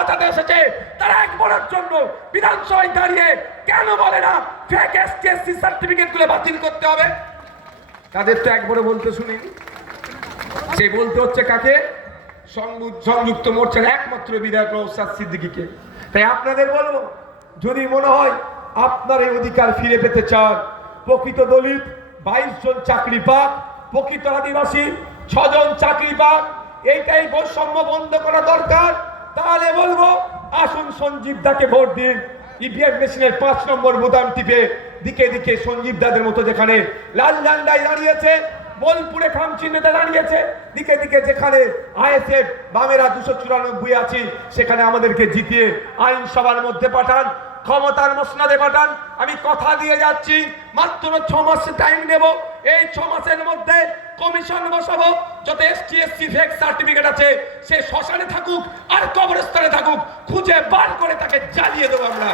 বাঁচাতে এসেছে, তারা একবারের জন্য বিধানসভায় দাঁড়িয়ে কেন বলে না ফেক এসটি সার্টিফিকেট গুলো বাতিল করতে হবে? তাদের তো একবারে বলতে শুনিনি। সে বলতে হচ্ছে কাকে? সংযুক্ত মোর্চার একমাত্র বিধায়ক নওশাদ সিদ্দিকীকে। তাই আপনাদের বলবো, যদি মনে হয় আপনার এই অধিকার ফিরে পেতে চান, প্রকৃত দলিত 22 জন চাকরি পাক, প্রকৃত আদিবাসী 6 জন চাকরি পাক, এইটাই বৈষম্য বন্ধ করা দরকার। তাহলে বলবো আসুন সঞ্জীব দাকে ভোট দিন। ইভিএম মেশিনের 5 নম্বর বোতাম টিপে দিকে দিকে সঞ্জীব দাদের মতো যেখানে লাল ঝান্ডায় দাঁড়িয়েছে, বোলপুরে খামচিহ্নেতে দাঁড়িয়েছে, দিকে দিকে যেখানে আইএসএফ বামেরা 294 আছি, সেখানে আমাদেরকে জিতিয়ে আইনসভার মধ্যে পাঠান, ক্ষমতার মসনদে পাঠান। আমি কথা দিয়ে যাচ্ছি, মাত্র 6 মাস টাইম নেব। এই 6 মাসের মধ্যে কমিশন বসাবো, যত এসটি এসসি ফেক সার্টিফিকেট আছে সে শ্মশানে থাকুক আর কবরস্থানে থাকুক, খুঁজে বার করে তাকে জ্বালিয়ে দেবো। আমরা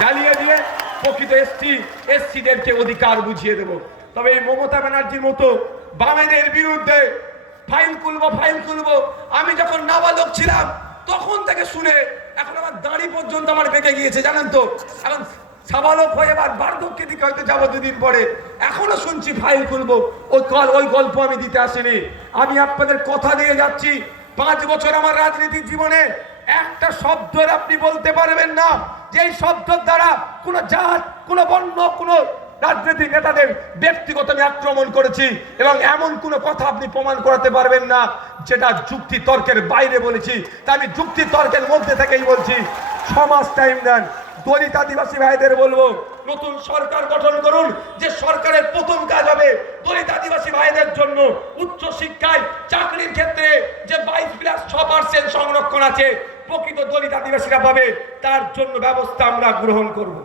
জ্বালিয়ে দিয়ে প্রকৃত এসসিদেরকে অধিকার বুঝিয়ে দেবো। তবে এই মমতা ব্যানার্জির মতো বামেদের বিরুদ্ধে ফাইল খুলবো, আমি যখন নাবালক ছিলাম তখন থেকে শুনে এখন আমার দাঁড়ি পর্যন্ত আমার বেঁকে গিয়েছে, জানেন তো। এখন সাবালক হয়ে এবার বার্ধক্যের দিকে হয়তো যাবো 2 দিন পরে, এখনো শুনছি ফাইল খুলবো। ওই গল্প আমি দিতে আসিনি। আমি আপনাদের কথা দিয়ে যাচ্ছি, 5 বছর আমার রাজনীতির জীবনে একটা শব্দের আপনি বলতে পারবেন না যে এই শব্দের দ্বারা কোনো জাত, কোনো বর্ণ, কোনো রাজনৈতিক নেতাদের ব্যক্তিগত আমি আক্রমণ করেছি, এবং এমন কোনো কথা আপনি প্রমাণ করাতে পারবেন না যেটা যুক্তি তর্কের বাইরে বলেছি। তাই আমি যুক্তি তর্কের মধ্যে থেকেই বলছি, 6 মাস টাইম দেন। দলিত আদিবাসী ভাইদের বলবো, নতুন সরকার গঠন করুন। যে সরকারের প্রথম কাজ হবে দলিত আদিবাসী ভাইদের জন্য উচ্চ শিক্ষায় চাকরির ক্ষেত্রে যে 22+6% সংরক্ষণ আছে প্রকৃত দলিত আদিবাসীরা পাবে, তার জন্য ব্যবস্থা আমরা গ্রহণ করব।